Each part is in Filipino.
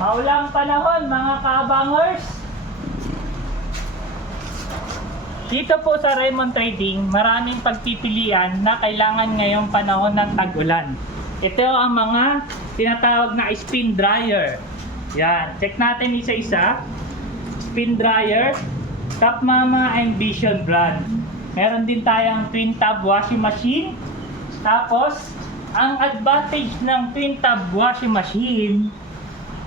Maulang panahon mga kaabangers. Dito po sa Raymond Trading, maraming pagpipilian na kailangan ngayong panahon ng tag-ulan. Ito ang mga tinatawag na spin dryer. Yan, check natin isa-isa. Spin dryer, Top Mama and Vision brand. Meron din tayong twin tub washing machine. Tapos, ang advantage ng twin tub washing machine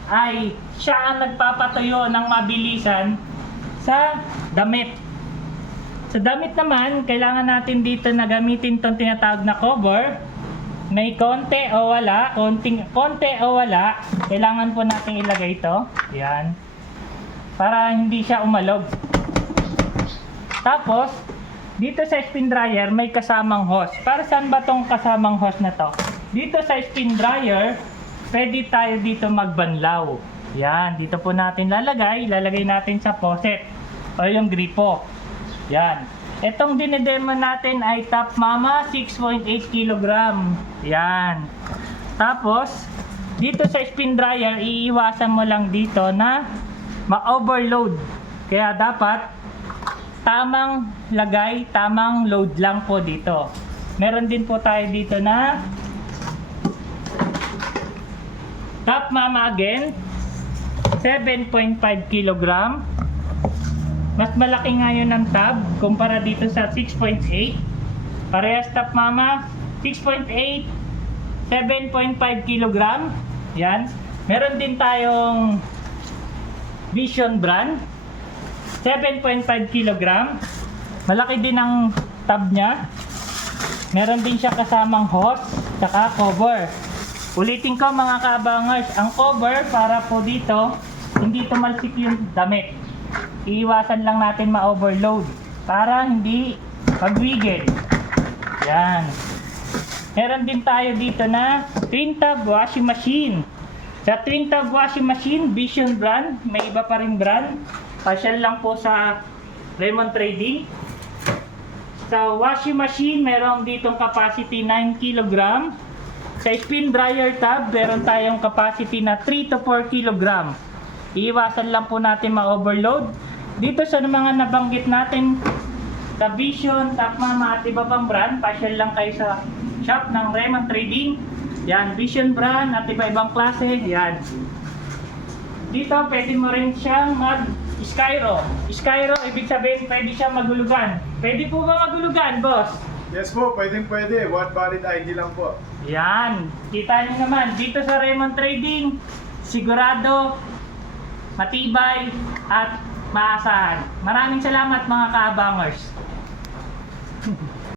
ay siya ang nagpapatuyo ng mabilisan sa damit. Sa damit naman, kailangan natin dito na gamitin itong tinatawag na cover. May konti o wala, konti o wala, kailangan po natin ilagay ito. Yan. Para hindi siya umalog. Tapos, dito sa spin dryer, may kasamang hose. Para saan ba itong kasamang hose na to? Dito sa spin dryer, pwede tayo dito magbanlaw. Yan, dito po natin lalagay natin sa faucet o yung gripo. Yan. Itong dinedemo natin ay Top Mama 6.8 kg. Yan. Tapos, dito sa spin dryer, iiwasan mo lang dito na ma-overload. Kaya dapat tamang lagay, tamang load lang po dito. Meron din po tayo dito na Top Mama again 7.5 kg. Mas malaki nga yun ng tab kumpara dito sa 6.8. Parehas Top Mama 6.8, 7.5 kg. Yan. Meron din tayong Vision brand 7.5 kg. Malaki din ang tab nya. Meron din siya kasamang hose saka cover. Ulitin ko mga kaabangers, ang cover para po dito hindi tumalsik yung damit. Iiwasan lang natin ma-overload para hindi pagwigil. Yan. Meron din tayo dito na twin tub washing machine. Sa twin tub washing machine, Vision brand, may iba pa rin brand. Partial lang po sa Raymond Trading. Sa washing machine, meron ditong capacity 9 kg. Sa spin dryer tub, meron tayong capacity na 3 to 4 kg. Iiwasan lang po natin ma-overload. Dito sa mga nabanggit natin sa Vision, Top Mama at iba pang brand, partial lang kayo sa shop ng Raymond Trading. Yan, Vision brand at iba-ibang klase. Yan. Dito, pwede mo rin siyang mag-Skyro. Skyro, ibig sabihin, pwede siyang magulugan. Pwede po ba magulugan, boss? Yes po, pwede. One valid ID lang po. Yan. Kita niyo naman, dito sa Raymond Trading, sigurado, matibay, at maasahan. Maraming salamat mga kaabangers.